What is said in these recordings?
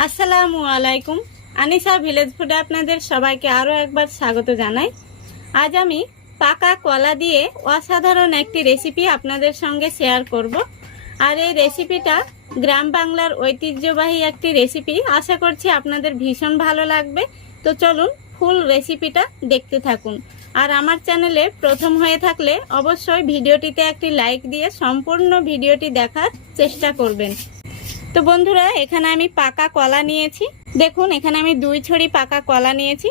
আসসালামু আলাইকুম। আনিশা ভিলেজ ফুডে আপনাদের সবাইকে আরও একবার স্বাগত জানাই। আজ আমি পাকা কলা দিয়ে অসাধারণ একটি রেসিপি আপনাদের সঙ্গে শেয়ার করব। আর এই রেসিপিটা গ্রাম বাংলার ঐতিহ্যবাহী একটি রেসিপি। আশা করছি আপনাদের ভীষণ ভালো লাগবে। তো চলুন ফুল রেসিপিটা দেখতে থাকুন। আর আমার চ্যানেলে প্রথম হয়ে থাকলে অবশ্যই ভিডিওটিতে একটি লাইক দিয়ে সম্পূর্ণ ভিডিওটি দেখার চেষ্টা করবেন। তো বন্ধুরা, এখানে আমি পাকা কলা নিয়েছি। দেখুন, এখানে আমি 2 ছড়ি পাকা কলা নিয়েছি।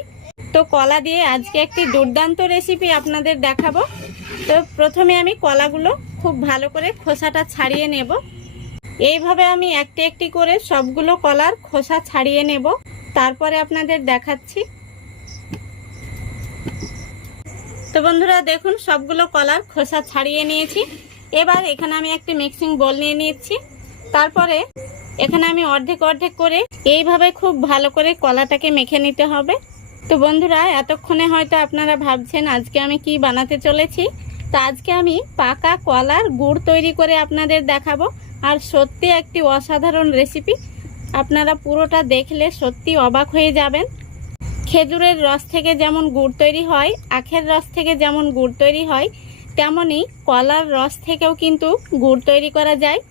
তো কলা দিয়ে আজকে একটি দুর্দান্ত রেসিপি আপনাদের দেখাবো। তো প্রথমে আমি কলাগুলো খুব ভালো করে খোসাটা ছাড়িয়ে নেব। এইভাবে আমি একটি একটি করে সবগুলো কলার খোসা ছাড়িয়ে নেব, তারপরে আপনাদের দেখাচ্ছি। তো বন্ধুরা দেখুন, সবগুলো কলার খোসা ছাড়িয়ে নিয়েছি। এবার এখানে আমি একটি মিক্সিং বোল নিয়ে নিচ্ছি। তারপরে এখানে আমি অর্ধেক অর্ধেক করে এইভাবে খুব ভালো করে কলাটাকে মেখে নিতে হবে। তো বন্ধুরা, এতক্ষণে হয়তো আপনারা ভাবছেন আজকে আমি কি বানাতে চলেছি। তো আজকে আমি পাকা কলার গুড় তৈরি করে আপনাদের দেখাবো। আর সত্যি একটি অসাধারণ রেসিপি। আপনারা পুরোটা দেখলে সত্যি অবাক হয়ে যাবেন। খেজুরের রস থেকে যেমন গুড় তৈরি হয়, আখের রস থেকে যেমন গুড় তৈরি হয়, তেমনই কলার রস থেকেও কিন্তু গুড় তৈরি করা যায়।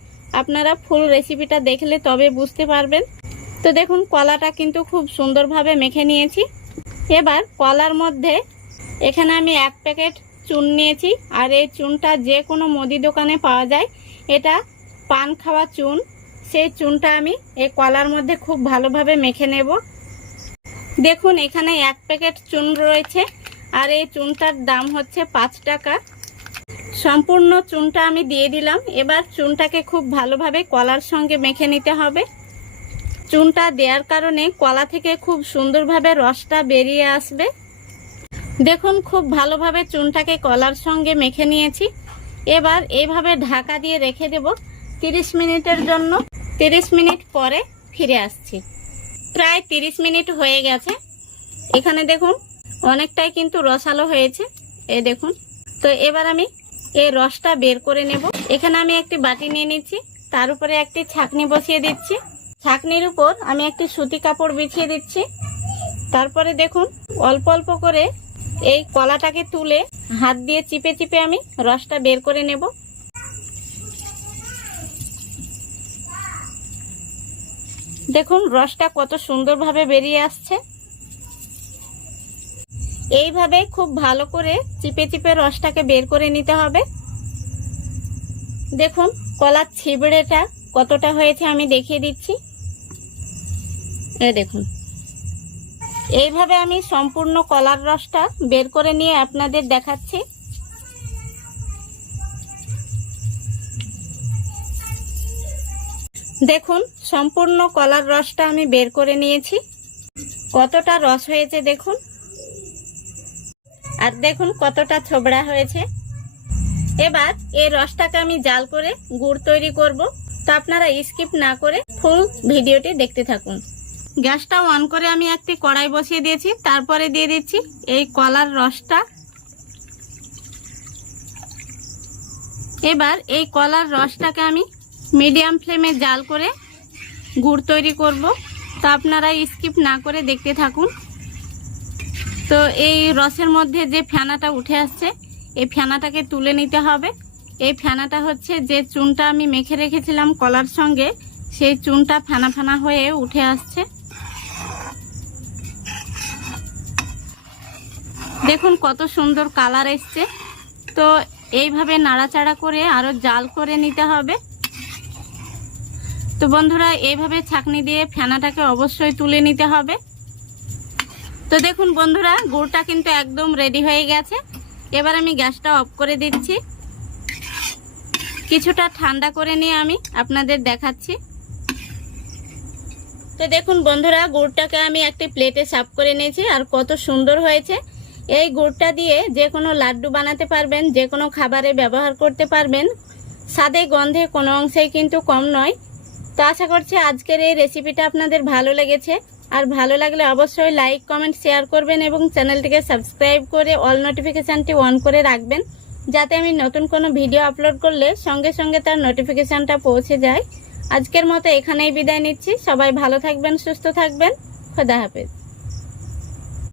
আপনারা ফুল রেসিপিটা দেখলে তবে বুঝতে পারবেন। তো দেখুন, কলাটা কিন্তু খুব সুন্দরভাবে মেখে নিয়েছি। এবার কলার মধ্যে এখানে আমি 1 প্যাকেট চুন নিয়েছি। আর এই চুনটা যে কোনো মুদি দোকানে পাওয়া যায়। এটা পান খাওয়া চুন। সেই চুনটা আমি এই কলার মধ্যে খুব ভালোভাবে মেখে নেব। দেখুন, এখানে 1 প্যাকেট চুন রয়েছে। আর এই চুনটার দাম হচ্ছে 5 টাকা। সম্পূর্ণ চুনটা আমি দিয়ে দিলাম। এবার চুনটাকে খুব ভালোভাবে কলার সঙ্গে মেখে নিতে হবে। চুনটা দেওয়ার কারণে কলা থেকে খুব সুন্দরভাবে রসটা বেরিয়ে আসবে। দেখুন, খুব ভালোভাবে চুনটাকে কলার সঙ্গে মেখে নিয়েছি। এবার এইভাবে ঢাকা দিয়ে রেখে দেব 30 মিনিটের জন্য। 30 মিনিট পরে ফিরে আসছি। প্রায় 30 মিনিট হয়ে গেছে। এখানে দেখুন, অনেকটাই কিন্তু রসালো হয়েছে। এই দেখুন। তো এবার আমি এই রসটা বের করে নেব। এখানে আমি একটি বাটি নিয়ে নিচ্ছি। তার উপরে একটি ছাঁকনি বসিয়ে দিচ্ছি। ছাঁকনির উপর আমি একটি সুতি কাপড় বিছিয়ে দিচ্ছি। তারপরে দেখুন, অল্প অল্প করে এই কলাটাকে তুলে হাত দিয়ে চিপে চিপে আমি রসটা বের করে নেব। দেখুন, রসটা কত সুন্দরভাবে বেরিয়ে আসছে। এইভাবে খুব ভালো করে চিপে চিপে রসটাকে বের করে নিতে হবে। দেখুন, কলার ছিবড়েটা কতটা হয়েছে আমি দেখিয়ে দিচ্ছি। দেখুন, এইভাবে আমি সম্পূর্ণ কলার রসটা বের করে নিয়ে আপনাদের দেখাচ্ছি। দেখুন, সম্পূর্ণ কলার রসটা আমি বের করে নিয়েছি। কতটা রস হয়েছে দেখুন। আর দেখুন কতটা ছোবড়া হয়েছে। এবার এই রসটাকে আমি জাল করে গুড় তৈরি করব। তো আপনারা স্কিপ না করে ফুল ভিডিওটি দেখতে থাকুন। গ্যাসটা অন করে আমি একটি কড়াই বসিয়ে দিয়েছি। তারপরে দিয়ে দিচ্ছি এই কলার রসটা। এবার এই কলার রসটাকে আমি মিডিয়াম ফ্লেমে জাল করে গুড় তৈরি করব। তো আপনারা স্কিপ না করে দেখতে থাকুন। তো এই রসের মধ্যে যে ফেনাটা উঠে আসছে, এই ফেনাটাকে তুলে নিতে হবে। এই ফেনাটা হচ্ছে যে চুনটা আমি মেখে রেখেছিলাম কলার সঙ্গে, সেই চুনটা ফেনা ফেনা হয়ে উঠে আসছে। দেখুন কত সুন্দর কালার এসছে। তো এইভাবে নাড়াচাড়া করে আরো জাল করে নিতে হবে। তো বন্ধুরা, এইভাবে ছাঁকনি দিয়ে ফেনাটাকে অবশ্যই তুলে নিতে হবে। তো দেখুন বন্ধুরা, গুড়টা কিন্তু একদম রেডি হয়ে গেছে। এবার আমি গ্যাসটা অফ করে দিচ্ছি। কিছুটা ঠান্ডা করে নিয়ে আমি আপনাদের দেখাচ্ছি। তো দেখুন বন্ধুরা, গুড়টাকে আমি একটি প্লেটে সার্ভ করে নিয়েছি। আর কত সুন্দর হয়েছে। এই গুড়টা দিয়ে যে কোনো লাড্ডু বানাতে পারবেন, যে কোনো খাবারে ব্যবহার করতে পারবেন। স্বাদে গন্ধে কোনো অংশেই কিন্তু কম নয়। তো আশা করছি আজকের এই রেসিপিটা আপনাদের ভালো লেগেছে। আর ভালো লাগলে অবশ্যই লাইক কমেন্ট শেয়ার করবেন এবং চ্যানেলটিকে সাবস্ক্রাইব করে অল নোটিফিকেশানটি অন করে রাখবেন, যাতে আমি নতুন কোনো ভিডিও আপলোড করলে সঙ্গে সঙ্গে তার নোটিফিকেশানটা পৌঁছে যায়। আজকের মতো এখানেই বিদায় নিচ্ছি। সবাই ভালো থাকবেন, সুস্থ থাকবেন। খোদা হাফেজ।